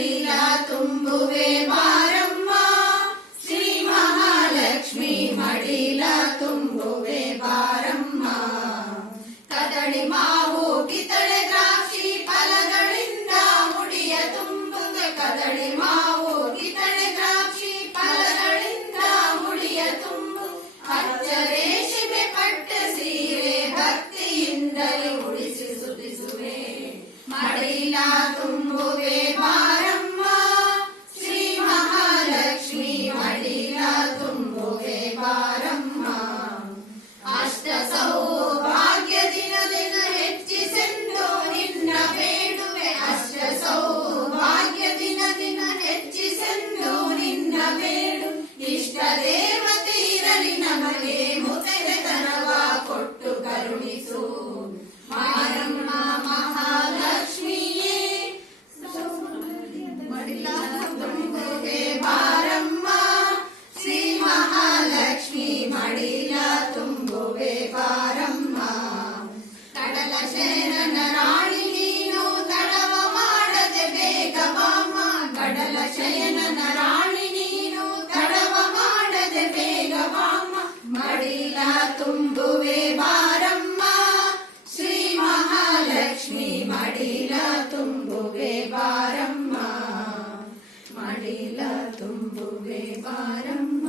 ಮಡಿಲ ತುಂಬುವೆ ಬಾರಮ್ಮ ಶ್ರೀ ಮಹಾಲಕ್ಷ್ಮಿ ಮಡಿಲ ತುಂಬುವೆ ಬಾರಮ್ಮ. ಕದಳಿ ಮಾವು ಕಿತ್ತಳೆ ದ್ರಾಕ್ಷಿ ಫಲಗಳಿಂದ ಮುಡಿಯ ತುಂಬುವೆ. ಕದಳಿ ಮಾವು ಕಿತ್ತಳೆ ದ್ರಾಕ್ಷಿ ಫಲಗಳಿಂದ ಮುಡಿಯ ತುಂಬು. ಅಚ್ಚ ರೇಷ್ಮೆ ಪಟ್ಟ ಸೀರೆ ಭಕ್ತಿಯಿಂದಲೇ ಉಡಿಸಿ ಸುತಿಸುವೆ. ಮಡಿಲ ತುಂಬುವೆ ಬಾರಮ್ಮ ಶ್ರೀ ಮಹಾಲಕ್ಷ್ಮಿ ಮಡಿಲ ತುಂಬುವೆ ಬಾರಮ್ಮ. ಅಷ್ಟ ಸೌಭಾಗ್ಯ ದಿನ ದಿನ ಹೆಚ್ಚಿಸೆಂದು ನಿನ್ನ ಬೇಡುವೆ. ಅಷ್ಟ ಸೌಭಾಗ್ಯ ದಿನ ದಿನ ಹೆಚ್ಚಿಸೆಂದು ನಿನ್ನ ಬೇಡು. ಇಷ್ಟ ದೇವತೆ ಇರಲಿ ನಮಗೆ ಮುತ್ತೈದೆತನವ ಕೊಟ್ಟು ಕರುಣಿಸು. ಮಾರಮ್ಮ ಮಹಾಲಕ್ಷ್ಮಿಯೇ ಮಡಿಲ ತುಂಬುವೆ ಬಾರಮ್ಮ ಶ್ರೀ ಮಹಾಲಕ್ಷ್ಮಿ ಮಡಿಲ ತುಂಬುವೆ ಬಾರಮ್ಮ. ಕಡಲ ಶಯನನ ರಾಣಿ ನೀನು ತಡವ ಮಾಡದೆ ಬೇಗ ಬಾಮ್ಮ. ಕಡಲ ಶಯನನ ರಾಣಿ ನೀನು ತಡವ ಮಾಡದೆ ಬೇಗ ಬಾಮ್ಮ. ಮಡಿಲ ತುಂಬುವೆ ಬಾರಮ್ಮ ಶ್ರೀ ಮಹಾಲಕ್ಷ್ಮಿ ಮಡಿಲ ತುಂಬುವೆ ಬಾರಮ್ಮ. ಮಡಿಲ ತುಂಬುವೆ ಬಾರಮ್ಮ.